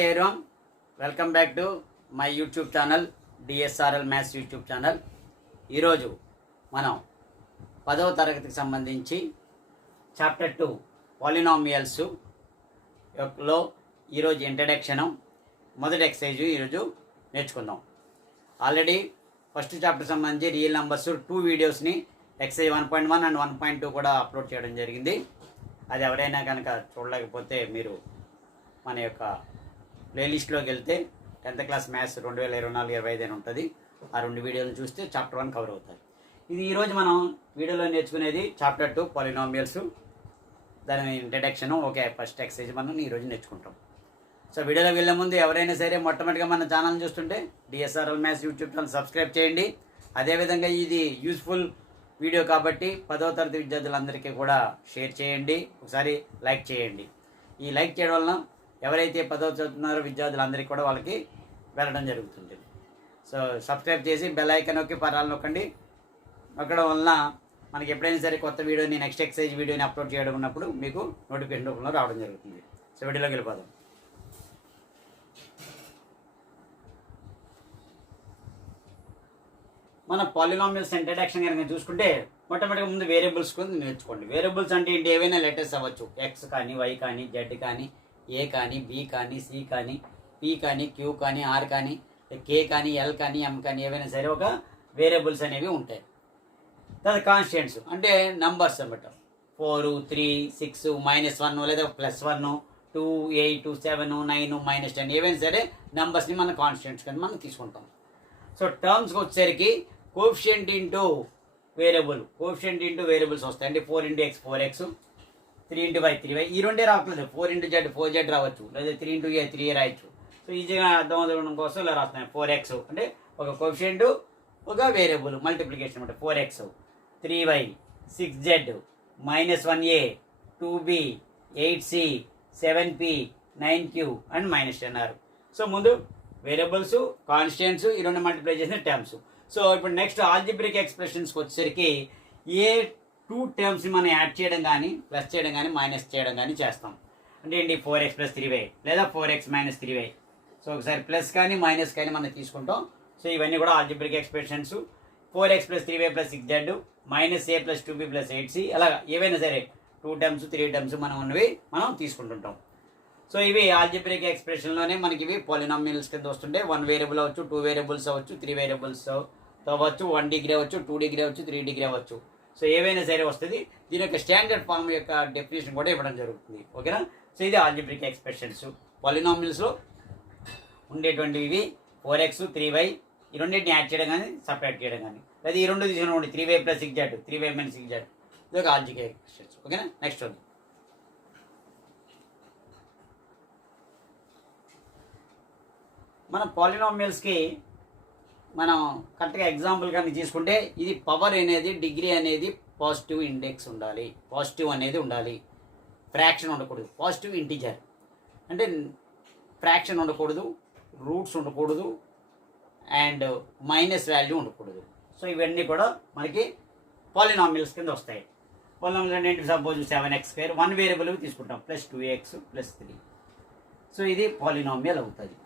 Hi everyone, welcome back to my YouTube channel DSRL maths YouTube channel. ఈరోజు మనం 10వ తరగతికి సంబంధించి చాప్టర్ 2 పాలినామియల్స్ లో ఈరోజు ఇంట్రడక్షను మొదటి ఎక్సర్సైజు ఈరోజు నేర్చుకుందాం. ఆల్రెడీ ఫస్ట్ చాప్టర్ సంబంధించి రియల్ నెంబర్స్ 2 వీడియోస్ని ఎక్సర్సైజ్ 1.1 అండ్ 1.2 కూడా అప్లోడ్ చేయడం జరిగింది. అది ఎవరైనా కనుక చూడలేకపోతే మీరు మన యొక్క ప్లేలిస్ట్లోకి వెళ్తే 10th క్లాస్ మ్యాథ్స్ 2024-25 అని ఉంటుంది. ఆ 2 వీడియోలు చూస్తే చాప్టర్ 1 కవర్ అవుతుంది. ఇది ఈరోజు మనం వీడియోలో నేర్చుకునేది చాప్టర్ 2 పాలినామియల్స్, దాని ఇంట్రడక్షను. ఓకే, ఫస్ట్ ఎక్సర్సైజ్ మనం ఈరోజు నేర్చుకుంటాం. సో వీడియోలోకి వెళ్ళే ముందు ఎవరైనా సరే మొట్టమొదటిగా మన ఛానల్ చూస్తుంటే DSRL maths YouTube channel subscribe చేయండి. అదేవిధంగా ఇది యూస్ఫుల్ వీడియో కాబట్టి 10వ తరగతి విద్యార్థులందరికీ కూడా షేర్ చేయండి, ఒకసారి లైక్ చేయండి. ఈ లైక్ చేయడం వలన ఎవరైతే 10వ చదువుతున్నారో విద్యార్థులందరికీ కూడా వాళ్ళకి వెళ్ళడం జరుగుతుంది. సో సబ్స్క్రైబ్ చేసి బెల్ ఐకాన్ నొక్కి పరాలు నొక్కండి. నొక్కడం వలన మనకి ఎప్పుడైనా సరే కొత్త వీడియోని నెక్స్ట్ ఎక్సర్సైజ్ వీడియోని అప్లోడ్ చేయడం ఉన్నప్పుడు మీకు నోటిఫికేషన్ రూపంలో రావడం జరుగుతుంది. సో వీడియోలోకి వెళ్ళిపోదాం. మన పాలినామియల్స్ ఇంట్రడక్షన్ కనుక చూసుకుంటే మొట్టమొదటిగా ముందు వేరియబుల్స్ గురించి నేర్చుకోండి. వేరియబుల్స్ అంటే ఏంటి? ఏవైనా లెటర్స్ అవ్వచ్చు, ఎక్స్ కానీ, వై కానీ, జెడ్ కానీ, ఏ కానీ, బి కానీ, సి కానీ, పి కానీ, క్యూ కానీ, ఆర్ కానీ, కే కానీ, ఎల్ కానీ, ఎం కానీ, ఏవైనా సరే ఒక వేరియబుల్స్ అనేవి ఉంటాయి. తర్వాత కాన్స్టెంట్స్ అంటే నంబర్స్ అన్నమాట. 4, 3, 6, -1 లేదా +1, 2, 8, 7, 9, -10 ఏవైనా సరే నంబర్స్ని మన కాన్స్టెంట్స్ కానీ మనం తీసుకుంటాం. సో టర్మ్స్కి వచ్చేసరికి coefficient into variable, coefficient into variables వస్తాయి. అంటే 4 × x 4x, 3 × y 3y. ఈ రెండే రావట్లేదు. 4 × z 4z రావచ్చు, లేదా 3 × a 3a రాయొచ్చు. సో ఈజీగా అర్థం అవ్వడం కోసం ఇలా రాస్తున్నాయి. 4x అంటే ఒక కోఎఫిషియంట్, ఒక వేరియబుల్ మల్టిప్లికేషన్ అనమాట. 4x, 3y, 6z, -1a, 2b, 8c, 7p, 9q and -10r. So ముందు వేరియబుల్స్, కాన్స్టెంట్స్, ఈ రెండు మల్టిప్లై చేసిన టర్మ్స్. సో ఇప్పుడు నెక్స్ట్ ఆల్జిబ్రిక్ ఎక్స్ప్రెషన్స్కి వచ్చేసరికి ఏ 2 టర్మ్స్ని మనం యాడ్ చేయడం కానీ, ప్లస్ చేయడం కానీ, మైనస్ చేయడం కానీ చేస్తాం. అంటే ఏంటి? 4x + 3y లేదా 4x - 3y. సో ఒకసారి ప్లస్ కానీ మైనస్ కానీ మనం తీసుకుంటాం. సో ఇవన్నీ కూడా algebraic expressions. 4x + 3y + 6z, -a + 2b + 8c, అలాగా ఏవైనా సరే 2 టర్మ్స్ 3 టర్మ్స్ మనం ఉన్నవి మనం తీసుకుంటుంటాం. సో ఇవి ఆల్జిబ్రిక్ ఎక్స్ప్రెషన్లోనే మనకి ఇవి పాలినామియల్స్ కింద వస్తుంటే 1 వేరియబుల్ అవ్వచ్చు, 2 వేరియబుల్స్ అవ్వచ్చు, 3 వేరియబుల్స్ అవ్వచ్చు, 1 డిగ్రీ అవ్వచ్చు, 2 డిగ్రీ అవ్వచ్చు, 3 డిగ్రీ అవ్వచ్చు. సో ఏవైనా సరే వస్తుంది. దీని యొక్క స్టాండర్డ్ ఫామ్ యొక్క డెఫినేషన్ కూడా ఇవ్వడం జరుగుతుంది. ఓకేనా? సో ఇది ఆల్జిబ్రిక్ ఎక్స్ప్రెషన్స్. పాలినామియల్స్లో ఉండేటువంటివి 4x 3y, ఈ రెండింటిని యాడ్ చేయడం కానీ, సపరేట్ చేయడం కానీ, లేదా ఈ రెండు తీసుకుని 3y + 6z, 3y - 6z, ఇది ఒక ఆల్జిబ్రిక్ ఎక్స్ప్రెషన్స్. ఓకేనా? నెక్స్ట్ ఉంది మన పాలినామియల్స్కి మనం కరెక్ట్గా ఎగ్జాంపుల్ కానీ తీసుకుంటే ఇది పవర్ అనేది, డిగ్రీ అనేది పాజిటివ్ ఇండెక్స్ ఉండాలి, పాజిటివ్ అనేది ఉండాలి, ఫ్రాక్షన్ ఉండకూడదు. పాజిటివ్ ఇంటిజర్ అంటే ఫ్రాక్షన్ ఉండకూడదు, రూట్స్ ఉండకూడదు, అండ్ మైనస్ వాల్యూ ఉండకూడదు. సో ఇవన్నీ కూడా మనకి పాలినామియల్స్ కింద వస్తాయి. పాలినామియల్ అంటే ఏంటి? సపోజ్ 7x², 1 వేరియబుల్ తీసుకుంటాం, +2x + 3. సో ఇది పాలినామియల్ అవుతుంది.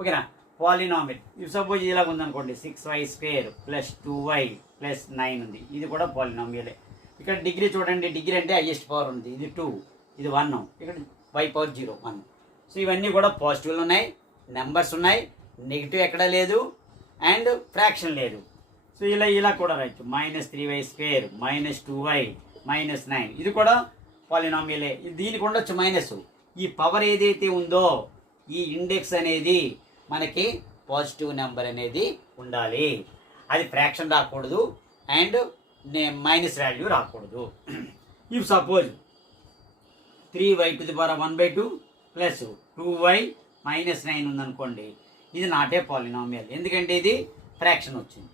ఓకేనా? పాలినామియల్ ఇఫ్ సపోజ్ ఇలాగ ఉందనుకోండి, 6y² + 2y + 9 ఉంది. ఇది కూడా పాలినామియలే. ఇక్కడ డిగ్రీ చూడండి, డిగ్రీ అంటే హైయెస్ట్ పవర్ ఉంది. ఇది 2, ఇది 1, ఇక్కడ y⁴ 1. సో ఇవన్నీ కూడా పాజిటివ్లు ఉన్నాయి, నెంబర్స్ ఉన్నాయి, నెగిటివ్ ఎక్కడ లేదు, అండ్ ఫ్రాక్షన్ లేదు. సో ఇలా కూడా రాయొచ్చు. -3y² -2y -9, ఇది కూడా పాలినామియలే. దీనికి ఉండొచ్చు మైనస్. ఈ పవర్ ఏదైతే ఉందో, ఈ ఇండెక్స్ అనేది మనకి పాజిటివ్ నెంబర్ అనేది ఉండాలి. అది ఫ్రాక్షన్ రాకూడదు, అండ్ మైనస్ వాల్యూ రాకూడదు. ఇఫ్ సపోజ్ 3y⁴ + 2y -9 ఉందనుకోండి, ఇది నాటే పాలినామియల్, ఎందుకంటే ఇది ఫ్రాక్షన్ వచ్చింది.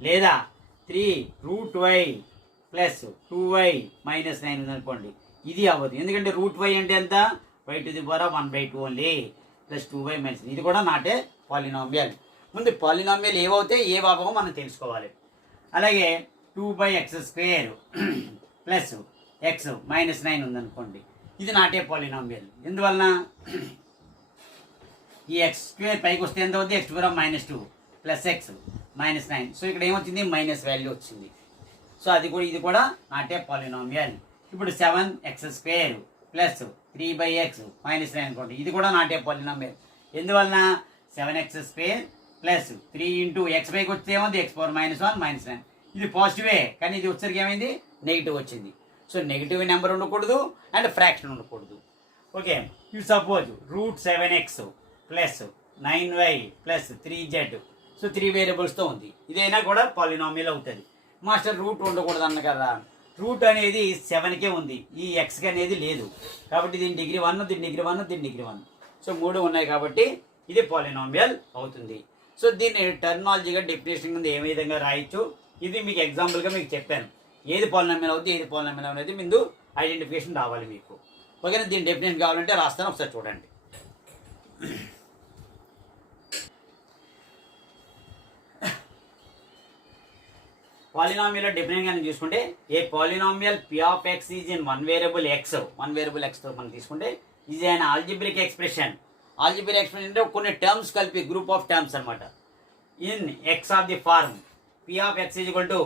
లేదా 3√y + 2y -9 ఉందనుకోండి, ఇది అవ్వదు, ఎందుకంటే √y అంటే ఎంత? y⁴ 1/2 ఓన్లీ, +2y - ఇది కూడా నాటే పాలినామియల్. ముందు పాలినామియల్ ఏవైతే ఏ భాగమో మనం తెలుసుకోవాలి. అలాగే 2/x² + x -9 ఉందనుకోండి, ఇది నాటే పాలినామియల్. ఎందువలన? ఈ ఎక్స్ స్క్వేర్ పైకి వస్తే ఎంత అవుతుంది, X square -2 plus X -9. So ఇక్కడ ఏమొచ్చింది, మైనస్ వాల్యూ వచ్చింది. సో అది కూడా ఇది కూడా నాటే పాలినామియల్. ఇప్పుడు 7x² ప్లస్ 3/x -9 అనుకోండి, ఇది కూడా నాటే పాలినామియల్. ఎందువలన 7x² ప్లస్ 3 ఇంటూ ఎక్స్ పైకి వస్తే ఏముంది, x⁻1 -9. ఇది పాజిటివే, కానీ ఇది వచ్చరికి ఏమైంది, నెగిటివ్ వచ్చింది. సో నెగిటివ్ నెంబర్ ఉండకూడదు అండ్ ఫ్రాక్షన్ ఉండకూడదు. ఓకే, ఇప్పుడు suppose √7x plus 9y plus 3z. So 3 వేరియబుల్స్తో ఉంది. ఇదైనా కూడా పాలినామియల్ అవుతుంది. మాస్టర్ రూట్ ఉండకూడదు అన్న కదా, రూట్ అనేది 7కే ఉంది, ఈ ఎక్స్కి అనేది లేదు. కాబట్టి దీని డిగ్రీ 1, దీని డిగ్రీ 1, దీని డిగ్రీ 1. సో 3 ఉన్నాయి కాబట్టి ఇది పాలినామియల్ అవుతుంది. సో దీన్ని టర్మినాలజీగా డెఫినేషన్ కింద ఏ విధంగా రాయొచ్చు, ఇది మీకు ఎగ్జాంపుల్గా మీకు చెప్పాను. ఏది పాలినామియల్ అవుతుంది, ఏది పాలినామియల్ అనేది ముందు ఐడెంటిఫికేషన్ రావాలి మీకు. ఓకేనా, దీని డెఫినేషన్ కావాలంటే రాస్తాను, ఒకసారి చూడండి. పాలినామియల్ డెఫినేషన్ కానీ చూసుకుంటే, a polynomial p of x is in one variable ఎక్స్తో మనం తీసుకుంటే is an algebraic expression. Algebraic expression అంటే కొన్ని టర్మ్స్ కలిపి గ్రూప్ ఆఫ్ టర్మ్స్ అనమాట. In x of the form p of x is equal to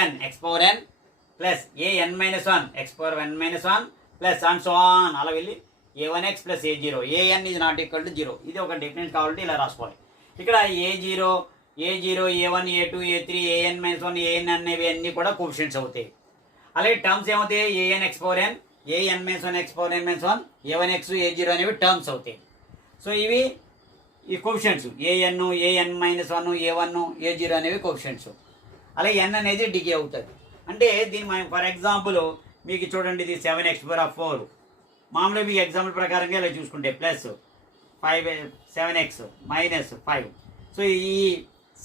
an x⁻n plus an-1 x⁻n-1 plus and so on అలా వెళ్ళి a1x plus a0 an is not equal to 0. ఇది ఒక definition కావాలంటే ఇలా రాసుకోవాలి. ఇక్కడ a0 a1 a2 a3 an-1 an అనేవి అన్నీ కూడా కోఎఫిషియంట్స్ అవుతాయి. అలాగే టర్మ్స్ ఏమవుతాయి, an x⁻n an-1 x⁻n-1 a1x a0 అనేవి టర్మ్స్ అవుతాయి. సో ఇవి ఈ coefficients an an-1 a1 a0 అనేవి కోఎఫిషియంట్స్. అలాగే n అనేది డిగ్రీ అవుతుంది. అంటే దీన్ని మనం ఫర్ ఎగ్జాంపుల్ మీకు చూడండి, ఇది 7x⁴. మామూలుగా మీకు ఎగ్జాంపుల్ ప్రకారంగా ఇలా చూసుకుంటే ప్లస్ 7x -5. సో ఈ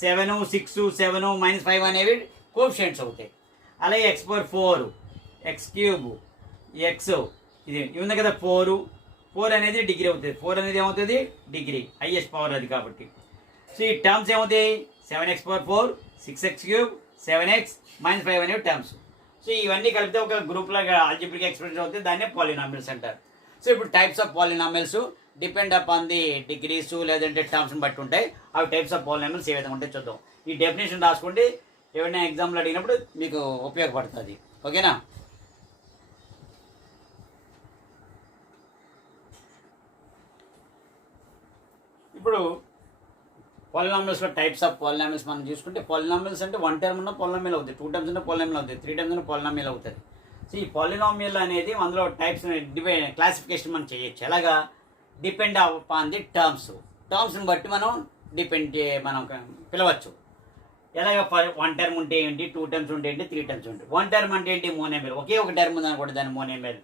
7 6 7 -5 అనేవి కోఎఫిషియంట్స్ అవుతాయి. అలాగే x⁴ x³ x ఇది ఉంది కదా 4 అనేది డిగ్రీ అవుతుంది. 4 అనేది ఏమవుతుంది, డిగ్రీ, హైయెస్ట్ పవర్ అది కాబట్టి. సో ఈ టర్మ్స్ ఏమవుతాయి, 7x⁴ 6x³ 7x -5 అనేవి టర్మ్స్. సో ఇవన్నీ కలిపితే ఒక గ్రూప్ లాగా ఆల్జిబ్రిక్ ఎక్స్ప్రెషన్ అవుతుంది, దాన్నే పాలినామియల్స్ అంటారు. సో ఇప్పుడు types of polynomials depend upon the degrees లేదంటే టర్మ్స్ని బట్టి ఉంటాయి. అవి టైప్స్ ఆఫ్ పాలినామియల్స్ ఏ విధంగా ఉంటాయి చూద్దాం. ఈ డెఫినేషన్ రాసుకోండి, ఏమైనా ఎగ్జామ్లో అడిగినప్పుడు మీకు ఉపయోగపడుతుంది. ఓకేనా. ఇప్పుడు పాలినామియల్స్లో టైప్స్ ఆఫ్ పాలినామియల్స్ మనం చూసుకుంటే, పాలినామియల్స్ అంటే 1 టర్మ్ ఉన్న పాలినామియల్ అవుతుంది, 2 టర్మ్స్ ఉన్న పాలినామియల్ అవుతుంది, 3 టర్మ్స్ ఉన్న పాలినామియల్ అవుతుంది. సో ఈ పాలినామియల్ అనేది అందులో టైప్స్ క్లాసిఫికేషన్ మనం చేయొచ్చు. ఎలాగా, డిపెండ్ అపాన్ ది టర్మ్స్ని బట్టి మనం మనం పిలవచ్చు. ఎలాగ 1 టర్మ్ ఉంటే ఏంటి, 2 టర్మ్స్ ఉంటే ఏంటి, 3 టర్మ్స్ ఉంటే. 1 టర్మ్ అంటే ఏంటి, మోనోమియల్, ఒకే ఒక టర్మ్ ఉంది అనుకోండి, దాని మోనోమియల్.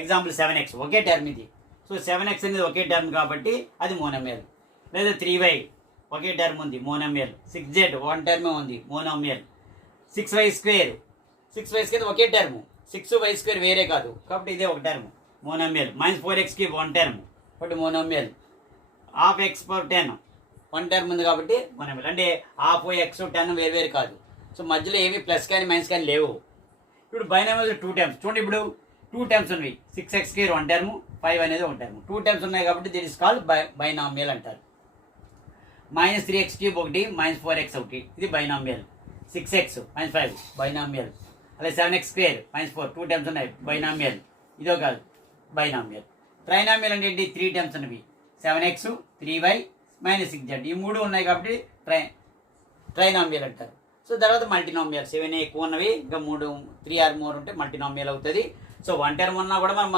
ఎగ్జాంపుల్ 7x ఒకే టర్మ్ ఇది. సో 7x అనేది ఒకే టర్మ్ కాబట్టి అది మోనోమియల్. లేదా 3y ఒకే టర్మ్ ఉంది, మోనోమియల్. 6z 1 టర్మే ఉంది, మోనోమియల్. 6y² ఒకే టర్మ్, 6y² వేరే కాదు కాబట్టి ఇదే ఒక టర్మ్, మోనోమియల్. -4x³ 1 టర్మ్ కాబట్టి మోనోమియల్. ½ x/10 1 టర్మ్ ఉంది కాబట్టి మోనోమియల్. అంటే ½ x 10 వేరు కాదు. సో మధ్యలో ఏమి ప్లస్ కానీ మైనస్ కానీ లేవు. ఇప్పుడు బైనామియల్ 2 టర్మ్స్ చూడండి, ఇప్పుడు 2 టర్మ్స్ ఉన్నాయి, 6x² 1 టర్మ్ 5 అనేది 1 టర్మ్. 2 టర్మ్స్ ఉన్నాయి కాబట్టి దిట్ ఇస్ కాల్డ్ బైనామియల్ అంటారు. -3x³ ఒకటి, -4x ఒకటి, ఇది బైనామియల్. 6x -5 binomial. అలాగే 7x² -4 2 టర్మ్స్ ఉన్నాయి, బైనామియల్. ఇదో కాదు బైనామియల్. ట్రైనామియల్ అంటే ఏంటి, 3 టర్మ్స్ ఉన్నవి, 7x 3y -6z, ఈ 3 ఉన్నాయి కాబట్టి ట్రైనామియల్ అంటారు. సో తర్వాత మల్టీనామియల్స్ ఏవైనా ఎక్కువ ఉన్నవి, ఇంకా 3 or more ఉంటే మల్టీనామియల్ అవుతుంది. సో 1 టర్మ్ ఉన్నా కూడా మనం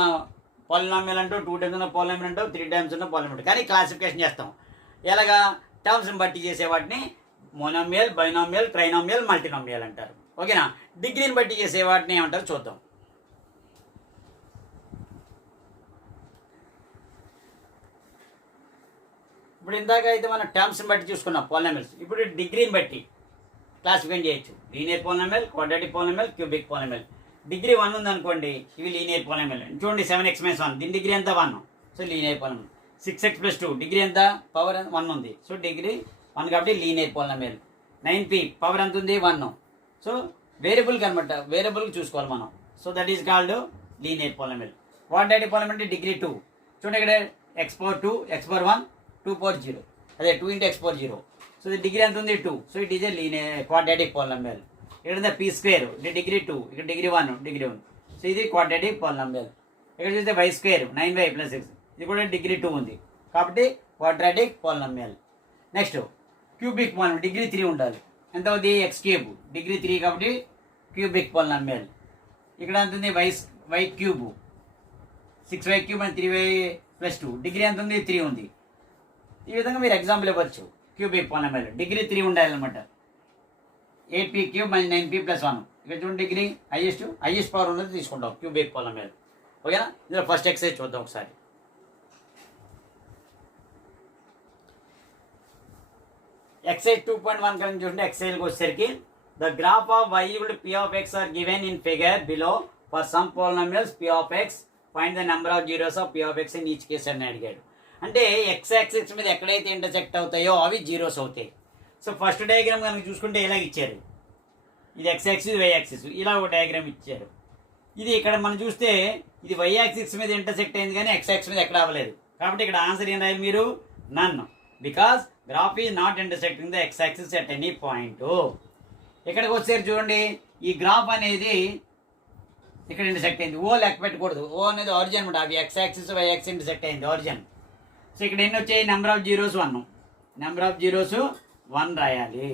పాలినామియల్ అంటూ, 2 టర్మ్స్ ఉన్న పాలినామియల్ అంటూ, 3 టర్మ్స్ ఉన్న పాలినామియల్. కానీ క్లాసిఫికేషన్ చేస్తాం ఎలాగా, టర్మ్స్ని బట్టి చేసే వాటిని మోనోమియల్, బైనామియల్, ట్రైనామియల్, మల్టీనామియల్ అంటారు. ఓకేనా. డిగ్రీని బట్టి చేసే వాటిని ఏమంటారు చూద్దాం. ఇప్పుడు ఇందాక అయితే మనం టర్మ్స్ని బట్టి చూసుకున్నాం పాలినామియల్స్. ఇప్పుడు డిగ్రీని బట్టి క్లాసిఫికేషన్ చేయొచ్చు. Linear polynomial, quadratic polynomial, cubic polynomial. Degree 1 ఉందనుకోండి, ఇవి లీనియర్ పాలినామియల్. చూడండి 7x - 1 దీని డిగ్రీ ఎంత 1, so linear polynomial. 6x + 2 degree ఎంత, పవర్ 1 ఉంది, సో డిగ్రీ 1 కాబట్టి లీనియర్ పాలినామియల్. 9p పవర్ ఎంత ఉంది 1, సో వేరియబుల్ కనమాట, వేరియబుల్ చూసుకోవాలి మనం. So that is called linear polynomial. Quadratic polynomial అంటే డిగ్రీ 2. చూడండి ఇక్కడ x⁴2 x⁴1 2 power 0, అదే 2 into x power 0. సో ఇది డిగ్రీ ఎంత ఉంది 2. So it is a quadratic polynomial. ఇక్కడ పీ స్క్వేర్, ఇది డిగ్రీ 2, ఇక్కడ డిగ్రీ 1, డిగ్రీ 1. సో ఇది క్వాడ్రాటిక్ పాలినామియల్. ఇక్కడ చూస్తే y స్క్వేర్ 9y + 6, ఇది కూడా డిగ్రీ 2 ఉంది కాబట్టి quadratic polynomial. Next cubic polynomial degree 3 ఉండాలి. ఎంత అవుతుంది x క్యూబ్, డిగ్రీ 3 కాబట్టి క్యూబిక్ పాలినామియల్. ఇక్కడ ఎంత ఉంది y cube 6y cube and 3y + 2, degree ఎంత ఉంది 3 ఉంది. ఈ విధంగా మీరు ఎగ్జాంపుల్ ఇవ్వచ్చు. క్యూబిక్ పాలినామియల్ డిగ్రీ 3 ఉండాలన్నమాట. 8p క్యూబ్ - 9p + 1, ఇక్కడ చూడండి డిగ్రీ హైయెస్ట్ పవర్ ఉన్నది తీసుకుంటాం క్యూబిక్ పాలినామియల్. ఓకేనా. ఇందులో ఫస్ట్ ఎక్సైజ్ చూద్దాం ఒకసారి. ఎక్సైజ్ 2.1 కనుక చూడండి. ఎక్సైజ్కి వచ్చేసరికి the graph of y = p of x are given in figure below for some polynomials p of x, find the number of zeros of p of x in each case అని అడిగాడు. అంటే X axis మీద ఎక్కడైతే intersect అవుతాయో అవి zeros అవుతాయి. So first diagram కనుక చూసుకుంటే ఇలా ఇచ్చారు. ఇది ఎక్స్ యాక్సిస్, వై యాక్సిస్, ఇలా ఒక డయాగ్రామ్ ఇచ్చారు. ఇది ఇక్కడ మనం చూస్తే ఇది వై యాక్సిస్ మీద ఇంటర్సెక్ట్ అయింది కానీ ఎక్స్ యాక్సిస్ మీద ఎక్కడ అవ్వలేదు. కాబట్టి ఇక్కడ ఆన్సర్ ఏం రాయాలి మీరు? None. Because graph is not intersecting the X axis at any point. ఇక్కడికి వచ్చేసరికి చూడండి ఈ గ్రాఫ్ అనేది ఇక్కడ ఇంటర్సెక్ట్ అయింది. ఓ లెక్క పెట్టకూడదు. ఓ అనేది ఆరిజిన్ అనమాట. అవి X axis, Y axis intersect అయింది ఆరిజిన్. సో ఇక్కడ ఎన్ని వచ్చాయి? Number of zeros 1. Number of zeros 1 రాయాలి.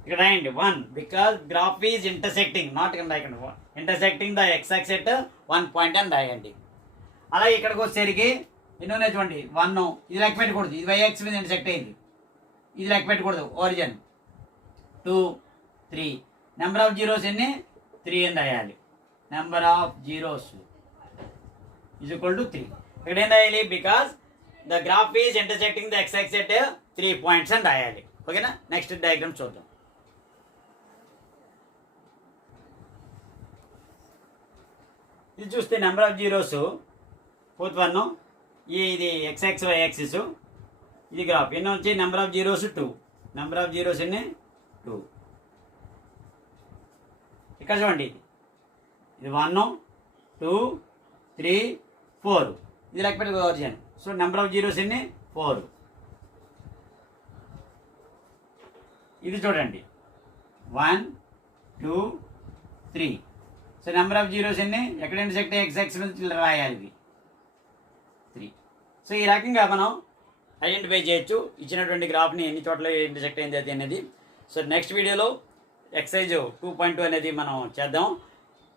ఇక్కడ రాయండి 1 because graph is intersecting, not intersecting the X axis at 1 point అని రాయండి. అలాగే ఇక్కడికి వచ్చేసరికి ఎన్ని ఉన్నాయి చూడండి 1, ఇది లెక్క పెట్టకూడదు. ఇది వై యాక్సిస్ మీద ఇంటర్సెక్ట్ అయింది, ఇది లెక్క పెట్టకూడదు ఆరిజిన్. 2, 3. నెంబర్ ఆఫ్ జీరోస్ ఎన్ని? 3 అని రాయాలి. Number of zeros is equal to 3. ఇక్కడ ఏం రాయాలి? Because the graph is intersecting the X axis at 3 points అని రాయాలి. ఓకేనా. నెక్స్ట్ డయాగ్రామ్ చూద్దాం. ఇది చూస్తే నెంబర్ ఆఫ్ జీరోస్ 4th 1, ఇది ఎక్స్ యాక్సిస్, వై యాక్సిస్, ఇది గ్రాఫ్. ఎన్ని వచ్చి number of zeros 2. Number of zeros ఎన్ని? 2. ఇక్కడ చూడండి ఇది 1, 2, 3, 4, ఇది లెక్క పెట్టుకో origin. So number of zeros ఎన్ని? 4. ఇది చూడండి 1, 2, 3. సో నెంబర్ ఆఫ్ జీరోస్ ఎన్ని? ఎక్కడ ఇంటర్సెక్ట్ ఎక్స్ యాక్సిస్ రాయాలి ఇది 3. సో ఈ రకంగా మనం ఐడెంటిఫై చేయొచ్చు ఇచ్చినటువంటి గ్రాఫ్ని ఎన్ని చోట్ల ఇంటర్సెక్ట్ అయింది అది అనేది. సో నెక్స్ట్ వీడియోలో ఎక్సైజ్ 2.2 అనేది మనం చేద్దాం.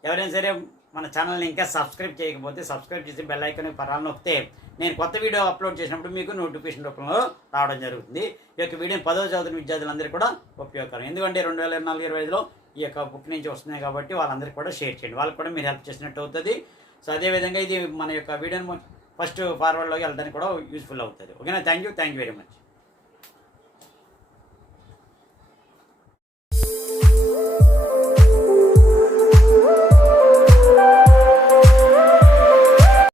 ఎవరైనా సరే మన ఛానల్ని ఇంకా సబ్స్క్రైబ్ చేయకపోతే సబ్స్క్రైబ్ చేసి బెల్ ఐకాన్ పరాలు నొక్కితే నేను కొత్త వీడియో అప్లోడ్ చేసినప్పుడు మీకు నోటిఫికేషన్ రూపంలో రావడం జరుగుతుంది. ఈ యొక్క వీడియోని 10వ చదువుతున్న విద్యార్థులందరికీ కూడా ఉపయోగకరం. ఎందుకంటే 2024-25లో ఈ యొక్క బుక్ నుంచి వస్తున్నాయి కాబట్టి వాళ్ళందరికీ కూడా షేర్ చేయండి. వాళ్ళకి కూడా మీరు హెల్ప్ చేసినట్టు అవుతుంది. సో అదేవిధంగా ఇది మన యొక్క వీడియోని ఫస్ట్ ఫార్వర్డ్లోకి వెళ్ళడానికి కూడా యూస్ఫుల్ అవుతుంది. ఓకేనా. Thank you very much.